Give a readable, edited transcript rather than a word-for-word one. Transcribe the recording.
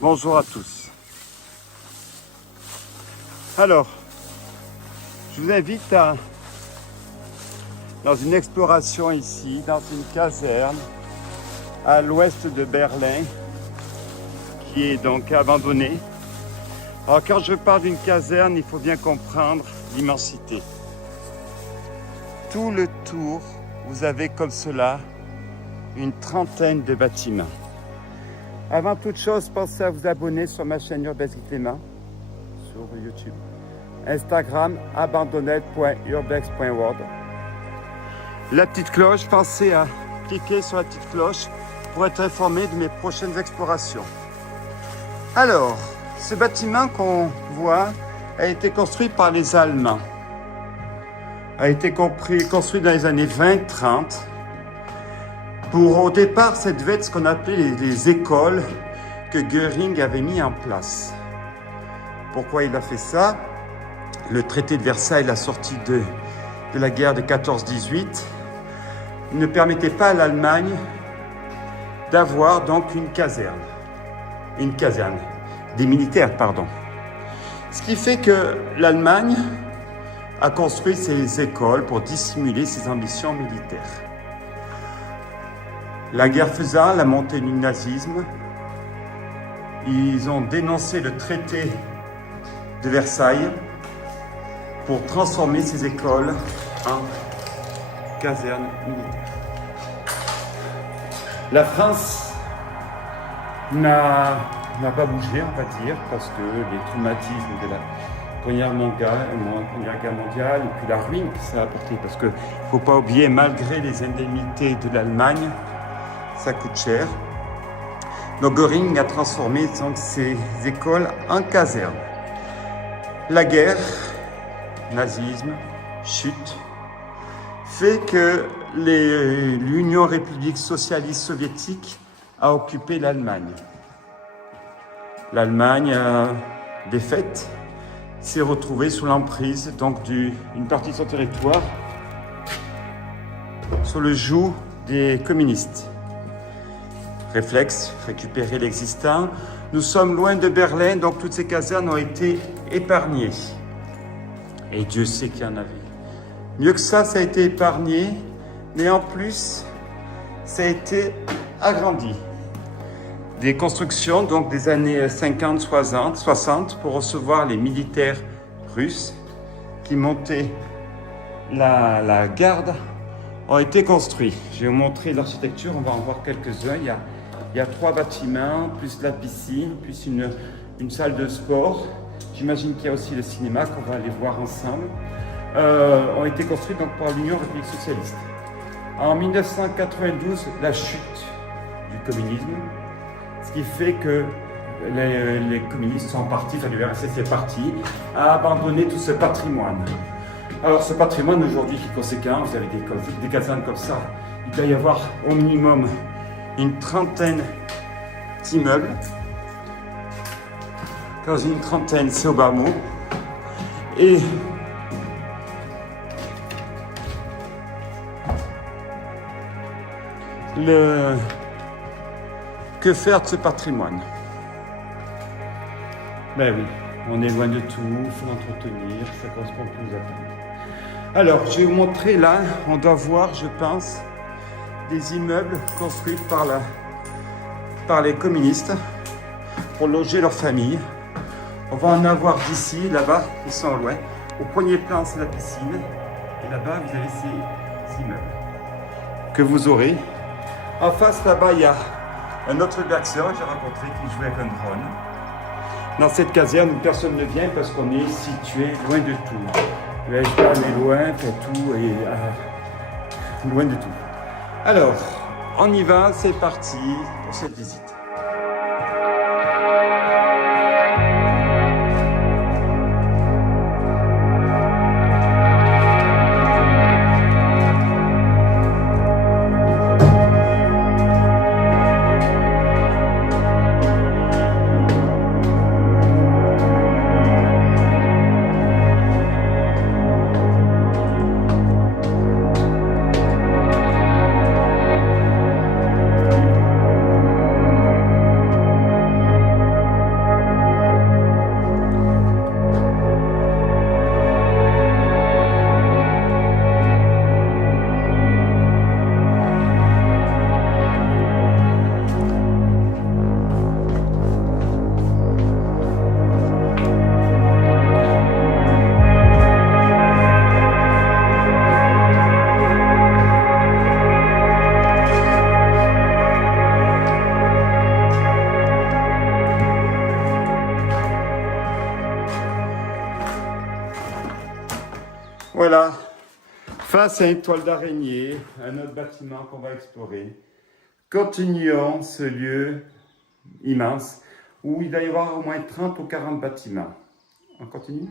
Bonjour à tous. Alors, je vous invite dans une exploration ici, dans une caserne à l'ouest de Berlin, qui est donc abandonnée. Alors quand je parle d'une caserne, il faut bien comprendre l'immensité. Tout le tour, vous avez comme cela une trentaine de bâtiments. Avant toute chose, pensez à vous abonner sur ma chaîne Urbex Clément sur YouTube. Instagram, abandonned.urbex.world. La petite cloche, pensez à cliquer sur la petite cloche pour être informé de mes prochaines explorations. Alors, ce bâtiment qu'on voit a été construit par les Allemands. A été construit dans les années 20-30. Au départ, ça devait être ce qu'on appelait les écoles que Göring avait mis en place. Pourquoi il a fait ça? Le traité de Versailles, la sortie de la guerre de 14-18, ne permettait pas à l'Allemagne d'avoir donc une caserne, des militaires, pardon. Ce qui fait que l'Allemagne a construit ces écoles pour dissimuler ses ambitions militaires. La guerre faisant, la montée du nazisme, ils ont dénoncé le traité de Versailles pour transformer ces écoles en casernes militaires. La France n'a pas bougé, on va dire, parce que les traumatismes de la Première Guerre mondiale et puis la ruine que ça a apporté, parce qu'il ne faut pas oublier, malgré les indemnités de l'Allemagne, ça coûte cher. Donc Göring a transformé donc, ces écoles en casernes. La guerre, nazisme, chute, fait que l'Union république socialiste soviétique a occupé l'Allemagne. L'Allemagne, défaite, s'est retrouvée sous l'emprise donc d'une partie de son territoire sous le joug des communistes. Réflexe, récupérer l'existant. Nous sommes loin de Berlin, donc toutes ces casernes ont été épargnées. Et Dieu sait qu'il y en avait. Mieux que ça a été épargné, mais en plus, ça a été agrandi. Des constructions, donc des années 50, 60, pour recevoir les militaires russes qui montaient la garde, ont été construits. Je vais vous montrer l'architecture, on va en voir quelques-uns. Il y a 3 bâtiments, plus la piscine, plus une salle de sport. J'imagine qu'il y a aussi le cinéma qu'on va aller voir ensemble. Ont été construits donc par l'Union république socialiste. En 1992, la chute du communisme, ce qui fait que les communistes sont partis, enfin l'URSS est parti, a abandonné tout ce patrimoine. Alors ce patrimoine aujourd'hui qui est conséquent, vous avez des casernes comme ça, il doit y avoir au minimum une trentaine d'immeubles. Quand j'ai une trentaine, c'est au bas mot. Et que faire de ce patrimoine? Ben oui, on est loin de tout, il faut l'entretenir, ça correspond plus aux attentes. Alors, je vais vous montrer là, on doit voir, je pense, des immeubles construits par les communistes pour loger leurs familles. On va en avoir d'ici, là-bas, ils sont loin. Au premier plan, c'est la piscine. Et là-bas, vous avez ces immeubles que vous aurez. En face, là-bas, il y a un autre glaxeur que j'ai rencontré qui jouait avec un drone. Dans cette caserne où personne ne vient parce qu'on est situé loin de tout. Le HBA est loin, tout est loin de tout. Alors, on y va, c'est parti pour cette visite. Voilà, face à une toile d'araignée, un autre bâtiment qu'on va explorer. Continuons ce lieu immense où il va y avoir au moins 30 ou 40 bâtiments. On continue ?